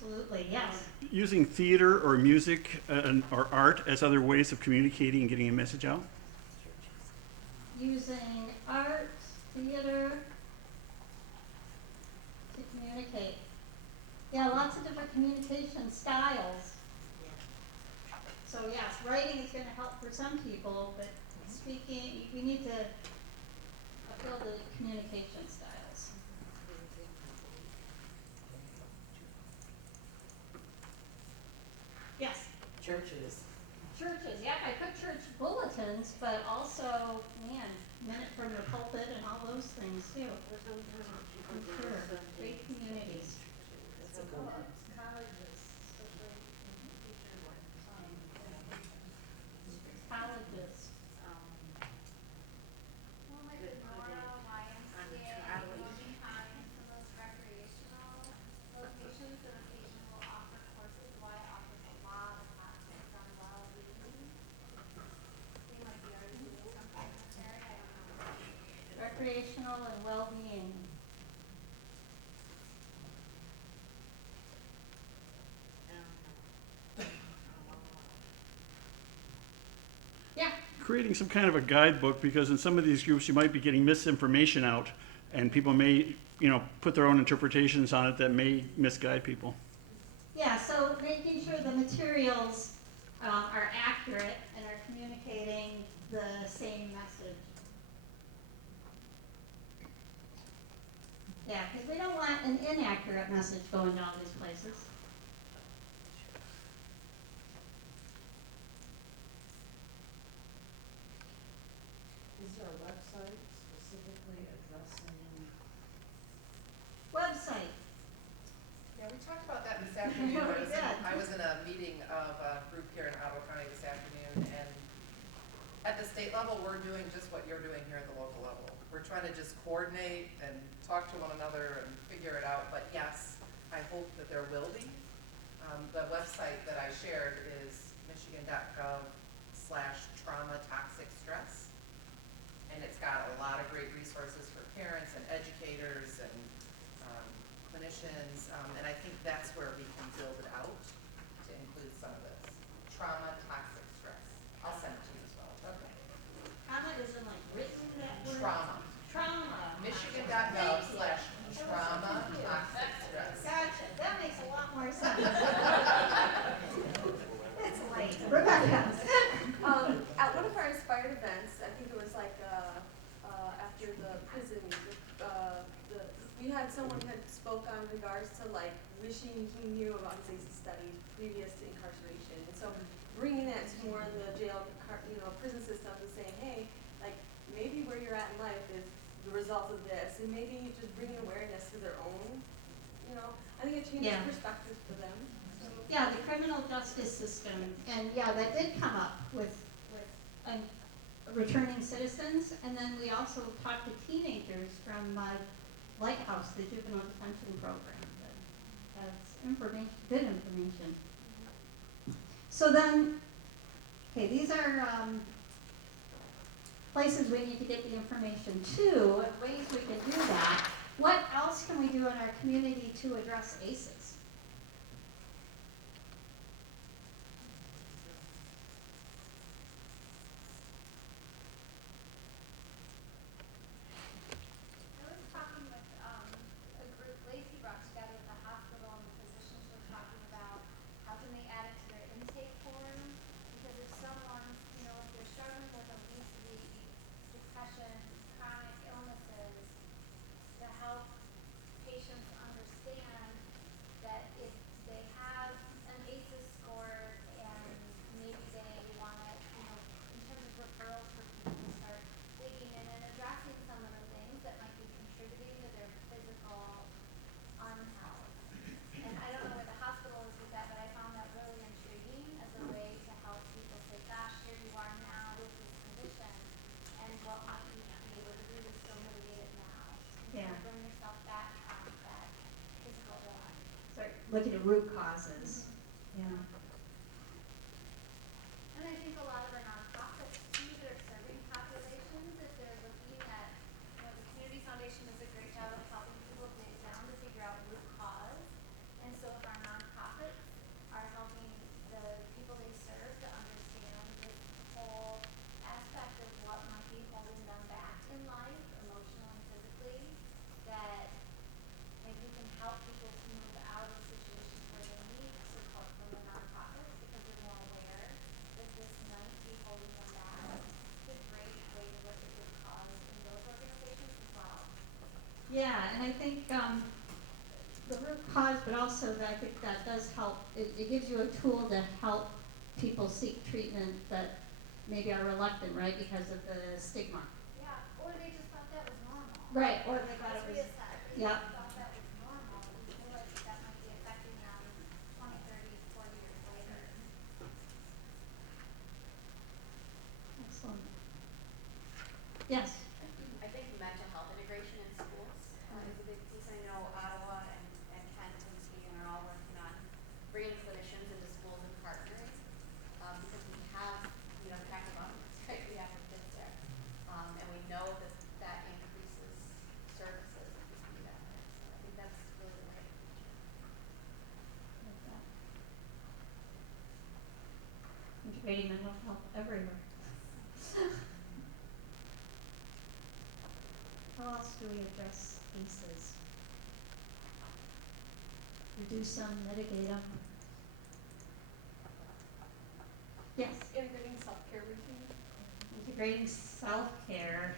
Absolutely, yes. Using theater or music or art as other ways of communicating and getting a message out? Using art, theater to communicate. Yeah, lots of different communication styles. So yes, writing is going to help for some people, but speaking, we need to build the communication styles. Yes. Churches. Churches, yeah, I put church bulletins, but also, man, minute from the pulpit and all those things too. I'm sure. Great communities. That's a good one. Colleges. Well, like the Nora, YMCA, Logan County, some of those recreational locations that occasionally will offer courses. Y offers a lot of classes on well-being. They might be already doing something in this area, I don't know. Recreational and well-being. Yeah. Creating some kind of a guidebook, because in some of these groups you might be getting misinformation out, and people may, put their own interpretations on it that may misguide people. Yeah, so making sure the materials are accurate and are communicating the same message. Yeah, because we don't want an inaccurate message going to all these places. Is there a website specifically addressing? Website. Yeah, we talked about that this afternoon. I was in a meeting of a group here in Ottawa County this afternoon, and at the state level, we're doing just what you're doing here at the local level. We're trying to just coordinate and talk to one another and figure it out, but yes, I hope that there will be. The website that I shared is michigan.gov/trauma toxic stress, and it's got a lot of great resources for parents and educators and clinicians, and I think that's where we can build it out to include some of this. Trauma toxic stress. I'll send it to you as well. Okay. Trauma isn't like written that word? Trauma. Trauma. Michigan.gov/trauma toxic stress. Gotcha. That makes a lot more sense. It's late. Rebecca. At one of our Inspired events, I think it was like after the prison, we had someone had spoke on regards to like wishing he knew about his ACE studies previous to incarceration, and so bringing that to more of the jail, prison system and saying, hey, like maybe where you're at in life is the result of this, and maybe just bringing awareness to their own, I think it changes perspectives for them. So. Yeah, the criminal justice system, and yeah, that did come up with returning citizens, and then we also talked to teenagers from Lighthouse, the juvenile detention program. That's information, good information. So then, okay, these are places we need to get the information to, and ways we can do that. What else can we do in our community to address ACEs? I was talking with a group Lacey brought together at the hospital, and the physicians were talking about how can they add it to their intake form, because if someone, if they're struggling with obesity, depression, chronic illnesses, to help patients understand that if they have an ACEs score and maybe they want to, in terms of referrals for people to start digging in and addressing some of the things that might be contributing to their physical unhealth. And I don't know where the hospital is with that, but I found that really intriguing as a way to help people say, gosh, here you are now with this condition, and what might you be able to do to still mitigate it now? Yeah. Bring yourself back on that physical run. Start looking at root causes. Yeah. And I think a lot of our nonprofits too that are serving populations, if they're looking at, the Community Foundation does a great job of helping people dig down to figure out root cause. And so if our nonprofits think, the root cause, but also that I think that does help, it gives you a tool to help people seek treatment that maybe are reluctant, right, because of the stigma. Yeah, or they just thought that was normal. Right, or they thought As it Rhea was, said, they yeah, just thought that was normal, we realized that that might be affecting them 20, 30, 40 years later. excellent. Yes, I think mental health integration in schools is a big piece. I know Ottawa and Kent and Muskegon are all working on bringing clinicians into schools and partnering, because we have, pack abundance, right? We have the kids there. And we know that that increases services if we do that. So I think that's really the way of the future. integrating mental health everywhere. How else do we address ACEs? Reduce them, mitigate them? Yes, Integrating self-care routine. integrating self-care.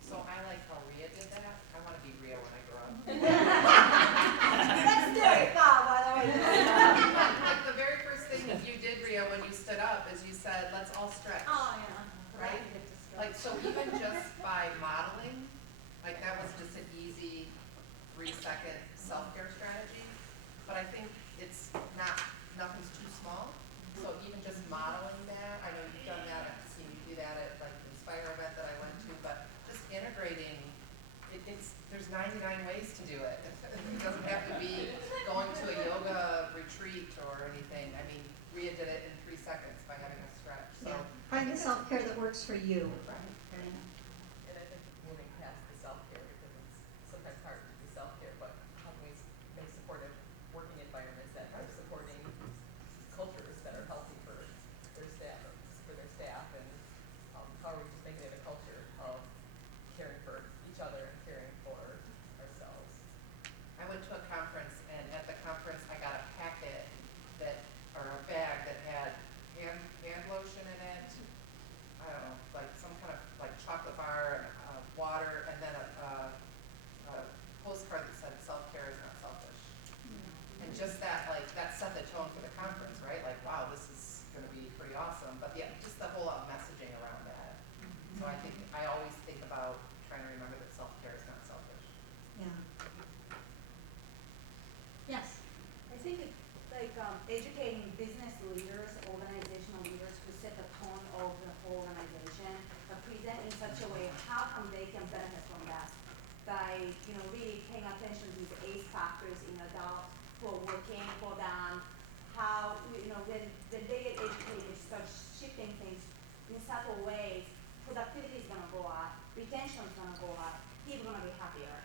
So I like how Rhea did that. I wanna be Rhea when I grow up. Let's do it now, by the way. Like the very first thing you did, Rhea, when you stood up, is you said, let's all stretch. Oh, yeah. Right? Like, so even just by modeling, like that was just an easy 3-second self-care strategy. But I think it's not, nothing's too small. So even just modeling that, I know you've done that, I've seen you do that at like the Inspire event that I went to, but just integrating, there's 99 ways to do it. It doesn't have to be going to a yoga retreat or anything. I mean, Rhea did it in 3 seconds by having a stretch, so. Yeah, find the self-care that works for you. Right. And I think moving past the self-care, because it's sometimes hard to do self-care, but how can we make supportive working environments that are supporting cultures that are healthy for their staff, and how are we just making it a culture of caring for each other and caring for ourselves? I went to a conference, and at the conference, I got a packet or a bag that had hand lotion in it, I don't know, like some kind of like chocolate bar, water, and then a postcard that said self-care is not selfish. And just that, like, that set the tone for the conference, right? Like, wow, this is gonna be pretty awesome, but yeah, just the whole messaging around that. So I think, I always think about trying to remember that self-care is not selfish. Yeah. Yes, I think it's like educating business leaders, organizational leaders who set the tone of the whole organization, but present in such a way how come they can benefit from that by, really paying attention to these ACE factors in adults who are working for them, how, when they get educated, start shifting things in subtle ways, productivity is gonna go up, retention is gonna go up, people are gonna be happier.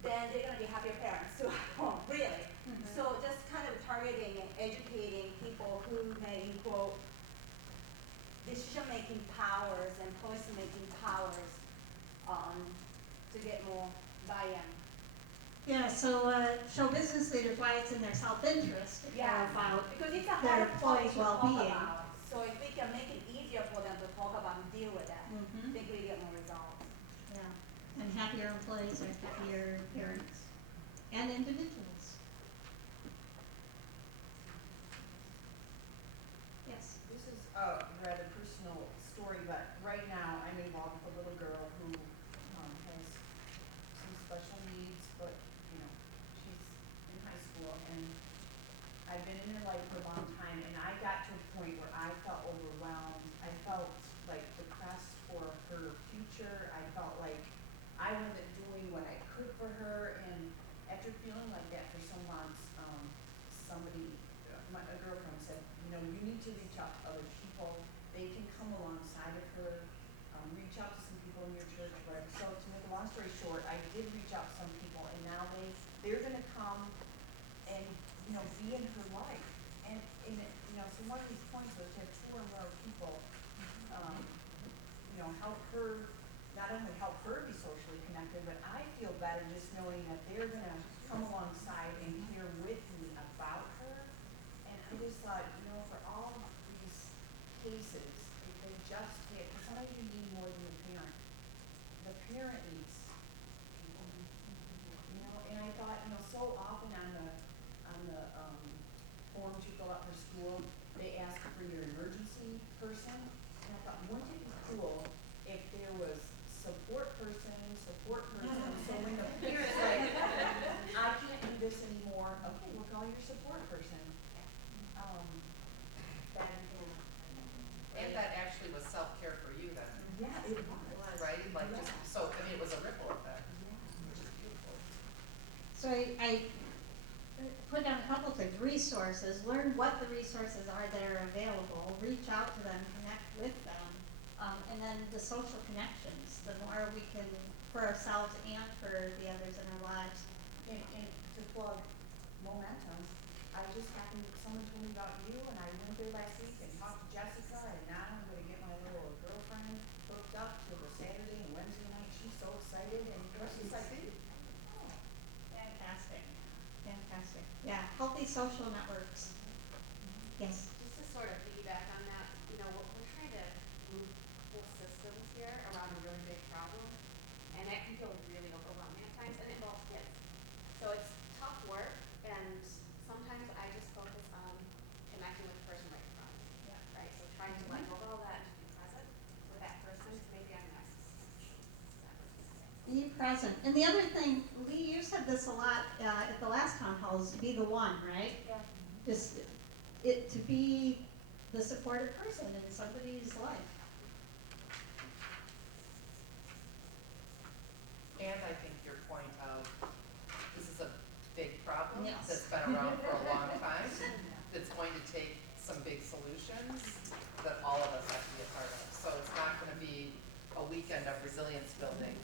Then they're gonna be happier parents too at home, really. So just kind of targeting and educating people who may quote decision-making powers and policy-making powers to get more buy-in. yeah, so, show business leaders why it's in their self-interest to care about Because it's a their hard employees' topic to talk well-being. about. So if we can make it easier for them to talk about and deal with that, I Mhm. think we get more results. Yeah, and happier employees are happier parents and individuals. Yes, This is a rather personal story, but right now I'm involved with a little girl who has some special needs, but she's in high school, and I've been in her life for a long time, and I got to a point where I felt overwhelmed. I felt like depressed for her future. I felt like I wasn't doing what I could for her, and after feeling like that for some months, a girlfriend said, you need to reach out to other people. They can come alongside of her, reach out to some people in your church, whatever. So to make a long story short, I did reach out to some people, and now they're gonna come and, be in her life. And so one of these points was to have 2 or more people, help her, not only help her be socially connected, but I feel better just knowing that they're gonna come alongside and hear with me about her. And I just thought, for all of these cases, if they just hit, some support person, so when the parent's like, I can't do this anymore, okay, we'll call your support person. That, And that actually was self-care for you then, yeah, it was. right? Like just, so, I mean, it was a ripple effect, which is beautiful. So I put down a couple things, resources, learn what the resources are that are available, reach out to them, connect with them. And then the social connections, the more we can, for ourselves and for the others in our lives. And to plug momentum, I just happened, someone told me about you, and I went there last week and talked to Jessica, and now I'm gonna get my little girlfriend hooked up to the Saturday and Wednesday night, she's so excited, and she's like, oh. Fantastic, fantastic. Yeah, healthy social networks. Yes. Just to sort of piggyback on that, you know, we're trying to move whole systems here around a really big problem, and that can feel really overwhelming at times, and it involves kids. So it's tough work, and sometimes I just focus on connecting with the person right in front of me. Yeah. Right, so trying to let go of all that and just be present with that person, to maybe I'm next. Be present. And the other thing, Lee, you said this a lot at the last town hall, is to be the one, right? Yeah. Just to be the supportive person in somebody's life. And I think your point of, this is a big problem Yes. that's been around for a long time, that's going to take some big solutions that all of us have to be a part of. So it's not gonna be a weekend of resilience building